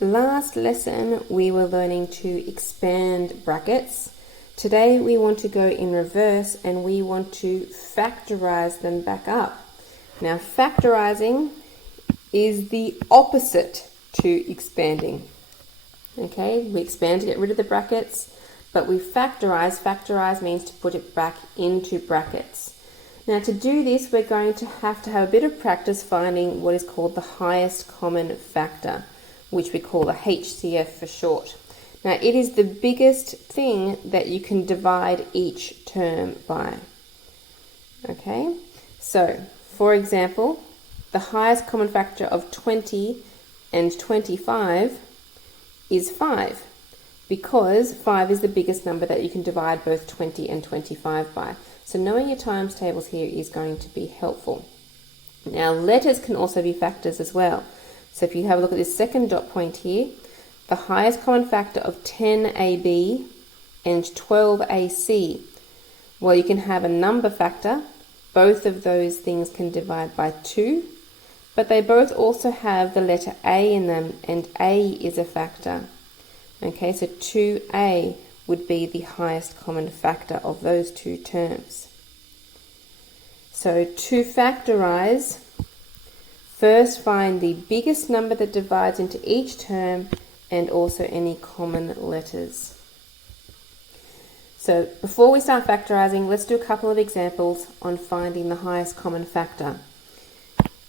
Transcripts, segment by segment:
Last lesson we were learning to expand brackets. Today we want to go in reverse and we want to factorize them back up. Now factorizing is the opposite to expanding. Okay, we expand to get rid of the brackets, but we factorize. Factorize means to put it back into brackets. Now to do this we're going to have a bit of practice finding what is called the highest common factor, which we call the HCF for short. Now it is the biggest thing that you can divide each term by. Okay, so for example, the highest common factor of 20 and 25 is 5, because 5 is the biggest number that you can divide both 20 and 25 by. So knowing your times tables here is going to be helpful. Now letters can also be factors as well. So if you have a look at this second dot point here, the highest common factor of 10AB and 12AC, well, you can have a number factor. Both of those things can divide by 2, but they both also have the letter A in them, and A is a factor. Okay, so 2A would be the highest common factor of those two terms. So to factorize, first find the biggest number that divides into each term and also any common letters. So before we start factorizing, let's do a couple of examples on finding the highest common factor.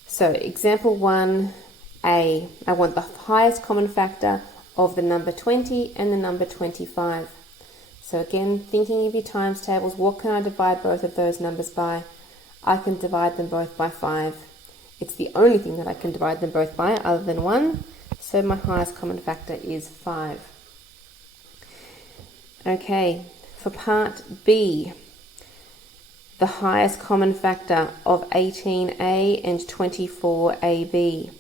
So example 1A, I want the highest common factor of the number 20 and the number 25. So again, thinking of your times tables, what can I divide both of those numbers by? I can divide them both by 5. It's the only thing that I can divide them both by other than 1, so my highest common factor is 5. Okay, for part B, the highest common factor of 18A and 24AB.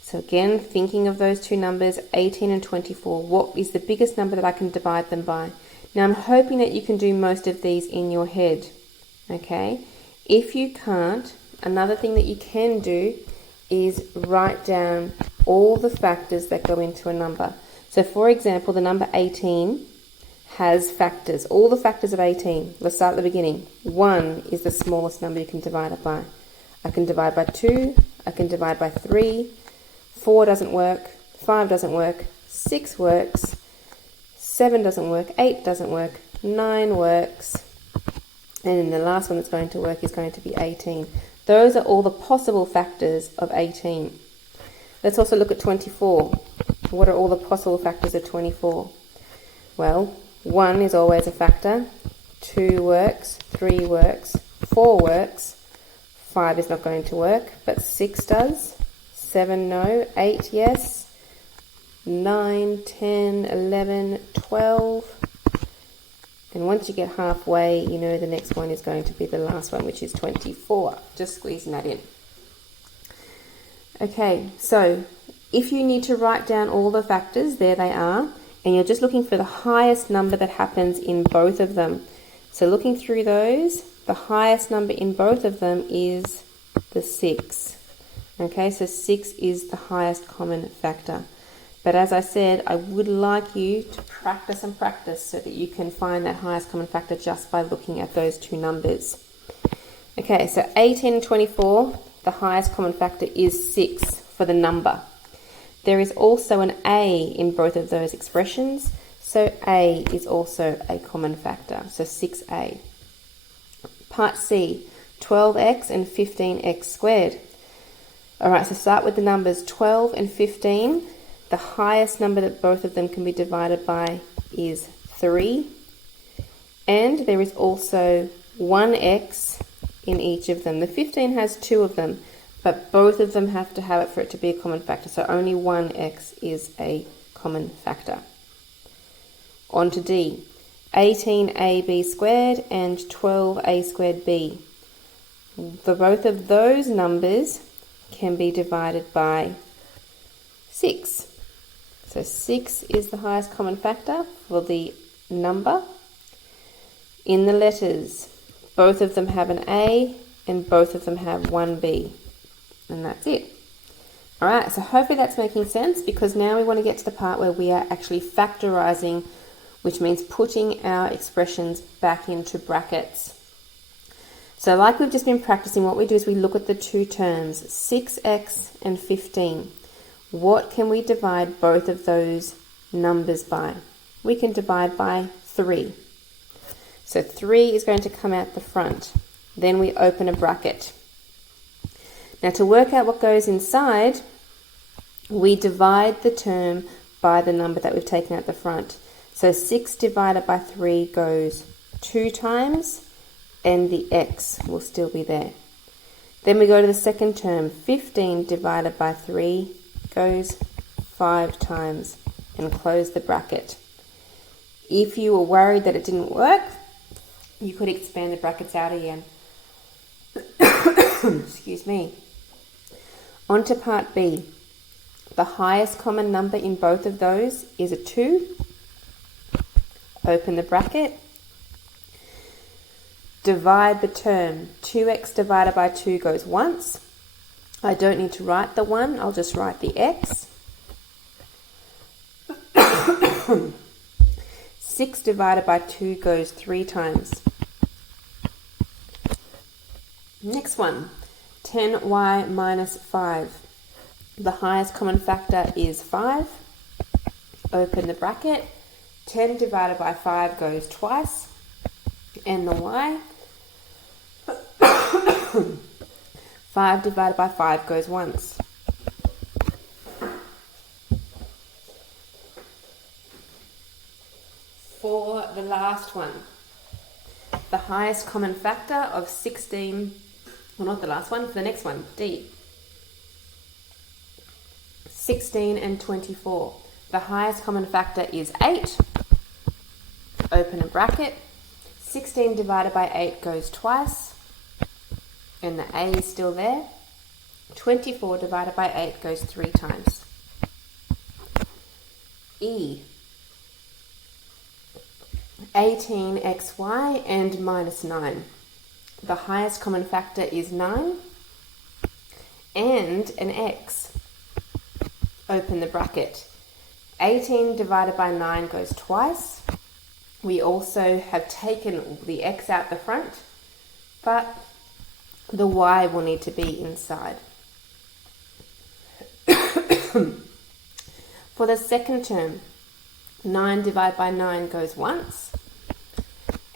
So again, thinking of those two numbers, 18 and 24, what is the biggest number that I can divide them by? Now I'm hoping that you can do most of these in your head, okay? If you can't, another thing that you can do is write down all the factors that go into a number. So for example, the number 18 has factors, all the factors of 18. Let's start at the beginning. 1 is the smallest number you can divide it by. I can divide by 2, I can divide by 3, 4 doesn't work, 5 doesn't work, 6 works, 7 doesn't work, 8 doesn't work, 9 works, and then the last one that's going to work is going to be 18. Those are all the possible factors of 18. Let's also look at 24. What are all the possible factors of 24? Well, 1 is always a factor, 2 works, 3 works, 4 works, 5 is not going to work, but 6 does, 7 no, 8 yes, 9, 10, 11, 12, and once you get halfway, you know the next one is going to be the last one, which is 24. Just squeezing that in. Okay, so if you need to write down all the factors, there they are, and you're just looking for the highest number that happens in both of them. So looking through those, the highest number in both of them is the 6. Okay, so 6 is the highest common factor. But as I said, I would like you to practice and practice so that you can find that highest common factor just by looking at those two numbers. Okay, so 18 and 24, the highest common factor is 6 for the number. There is also an A in both of those expressions, so A is also a common factor, so 6A. Part C, 12x and 15x squared. Alright, so start with the numbers 12 and 15. The highest number that both of them can be divided by is 3. And there is also 1x in each of them. The 15 has 2 of them, but both of them have to have it for it to be a common factor. So only 1x is a common factor. On to D. 18ab squared and 12a squared b. Both of those numbers can be divided by 6. So 6 is the highest common factor for the number. In the letters, both of them have an A and both of them have one B. And that's it. All right, so hopefully that's making sense, because now we want to get to the part where we are actually factorizing, which means putting our expressions back into brackets. So like we've just been practicing, what we do is we look at the two terms, 6x and 15. What can we divide both of those numbers by? We can divide by 3. So 3 is going to come out the front. Then we open a bracket. Now to work out what goes inside, we divide the term by the number that we've taken out the front. So 6 divided by 3 goes 2 times, and the x will still be there. Then we go to the second term, 15 divided by 3 goes 5 times, and close the bracket. If you were worried that it didn't work, you could expand the brackets out again. Excuse me. On to part B. The highest common number in both of those is a 2. Open the bracket. Divide the term. 2x divided by 2 goes once. I don't need to write the 1, I'll just write the x. 6 divided by 2 goes 3 times. Next one, 10y minus 5. The highest common factor is 5. Open the bracket. 10 divided by 5 goes twice, and the y. 5 divided by 5 goes once. For the last one, the highest common factor of 16, well, not the last one, for the next one, D. 16 and 24. The highest common factor is 8. Open a bracket. 16 divided by 8 goes twice, and the A is still there. 24 divided by 8 goes 3 times. E. 18xy and minus 9. The highest common factor is 9 and an x. Open the bracket. 18 divided by 9 goes twice. We also have taken the x out the front, but the y will need to be inside. For the second term, 9 divided by 9 goes once,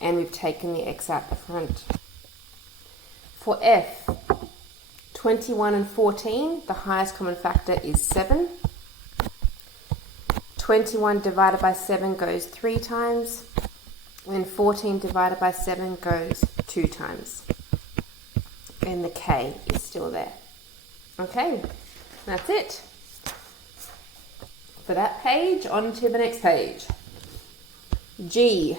and we've taken the x out the front. For F, 21 and 14, the highest common factor is 7. 21 divided by 7 goes 3 times, and 14 divided by 7 goes 2 times. And the K is still there. Okay, that's it. For that page, on to the next page. G,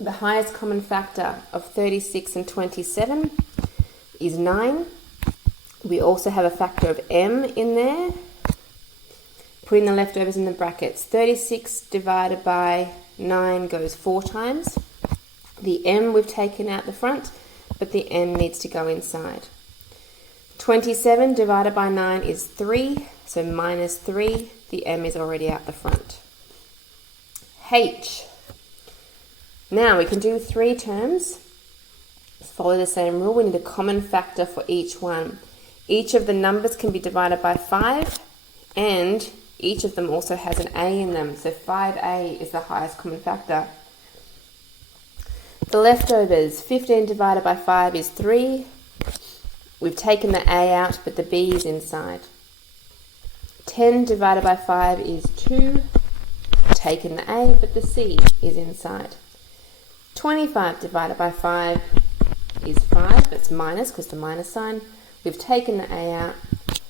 the highest common factor of 36 and 27 is 9. We also have a factor of m in there. Putting the leftovers in the brackets. 36 divided by 9 goes 4 times. The m we've taken out the front, but the n needs to go inside. 27 divided by 9 is 3, so minus 3. The m is already out the front. H. Now we can do 3 terms. Follow the same rule. We need a common factor for each one. Each of the numbers can be divided by 5, and each of them also has an a in them, so 5a is the highest common factor. The leftovers, 15 divided by 5 is 3. We've taken the a out, but the b is inside. 10 divided by 5 is 2. Taken the a, but the c is inside. 25 divided by 5 is 5, but it's minus because the minus sign. We've taken the a out,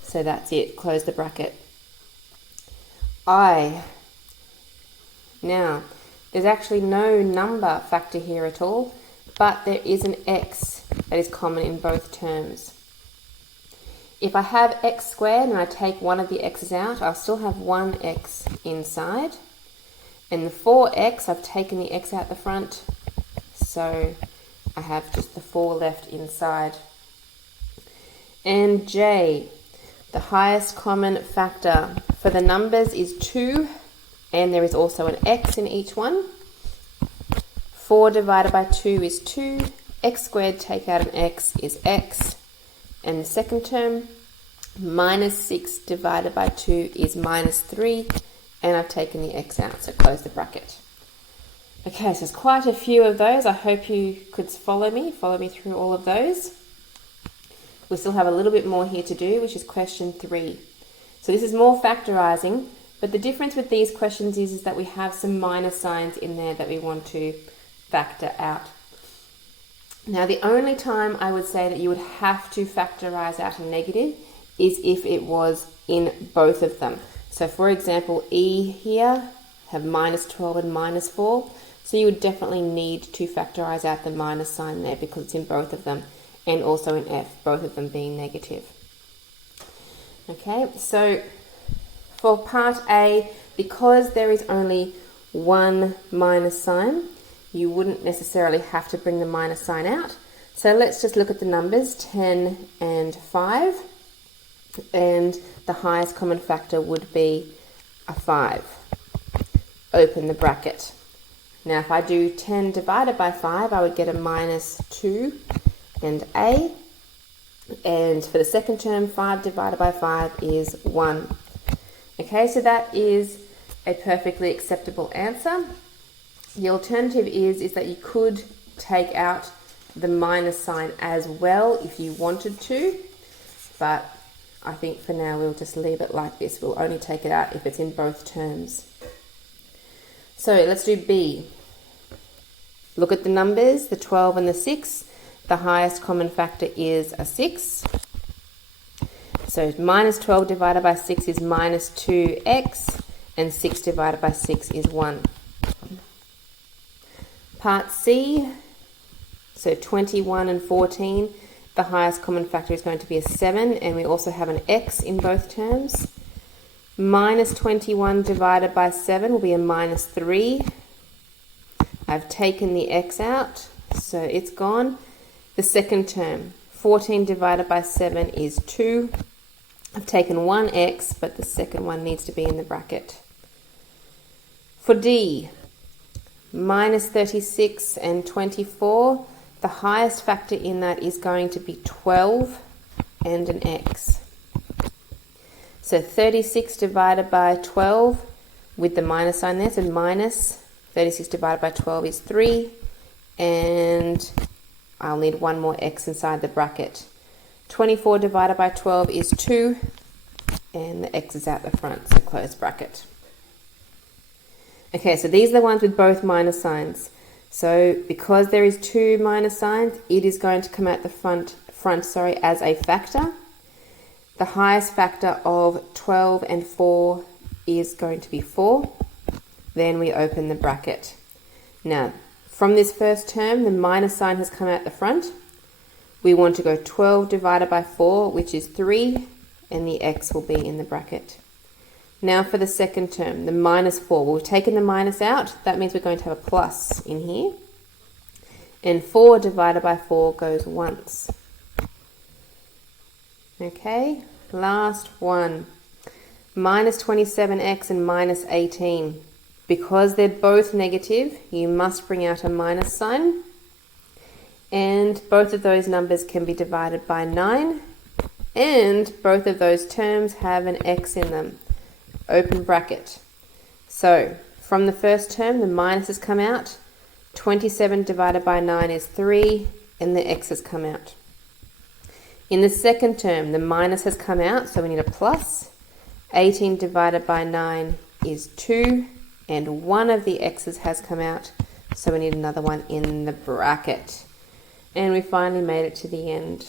so that's it. Close the bracket. I. Now, there's actually no number factor here at all, but there is an x that is common in both terms. If I have x squared and I take one of the x's out, I'll still have 1x inside. And the 4x, I've taken the x out the front, so I have just the 4 left inside. And j, The highest common factor for the numbers is 2, and there is also an x in each one. 4 divided by 2 is 2. X squared, take out an x, is x. And the second term, minus 6 divided by 2 is minus 3. And I've taken the x out, so close the bracket. Okay, so there's quite a few of those. I hope you could follow me through all of those. We still have a little bit more here to do, which is question 3. So this is more factorising, but the difference with these questions is that we have some minus signs in there that we want to factor out. Now, the only time I would say that you would have to factorise out a negative is if it was in both of them. So for example, E here have minus 12 and minus 4. So you would definitely need to factorise out the minus sign there because it's in both of them, and also in F, both of them being negative. Okay, so for part A, because there is only one minus sign, you wouldn't necessarily have to bring the minus sign out. So let's just look at the numbers 10 and 5, and the highest common factor would be a 5. Open the bracket. Now if I do 10 divided by 5, I would get a minus 2 and A. And for the second term, 5 divided by 5 is 1. Okay, so that is a perfectly acceptable answer. The alternative is that you could take out the minus sign as well if you wanted to, but I think for now we'll just leave it like this. We'll only take it out if it's in both terms. So let's do B. Look at the numbers, the 12 and the 6. The highest common factor is a 6. So minus 12 divided by 6 is minus 2x, and 6 divided by 6 is 1. Part C, so 21 and 14, the highest common factor is going to be a 7, and we also have an x in both terms. Minus 21 divided by 7 will be a minus 3. I've taken the x out, so it's gone. The second term, 14 divided by 7 is 2. I've taken one x, but the second one needs to be in the bracket. For D, minus 36 and 24, the highest factor in that is going to be 12 and an x. So 36 divided by 12 with the minus sign there, so minus 36 divided by 12 is 3, and I'll need one more x inside the bracket. 24 divided by 12 is 2, and the x is out the front, so close bracket. Okay, so these are the ones with both minus signs. So because there is 2 minus signs, it is going to come out the front as a factor. The highest factor of 12 and 4 is going to be 4. Then we open the bracket. Now, from this first term, the minus sign has come out the front. We want to go 12 divided by 4, which is 3, and the x will be in the bracket. Now for the second term, the minus 4. Well, we've taken the minus out. That means we're going to have a plus in here. And 4 divided by 4 goes once. Okay, last one. Minus 27x and minus 18. Because they're both negative, you must bring out a minus sign. And both of those numbers can be divided by 9. And both of those terms have an x in them. Open bracket. So from the first term, the minus has come out. 27 divided by 9 is 3, and the x has come out. In the second term, the minus has come out, so we need a plus. 18 divided by 9 is 2, and one of the x's has come out, so we need another one in the bracket. And we finally made it to the end.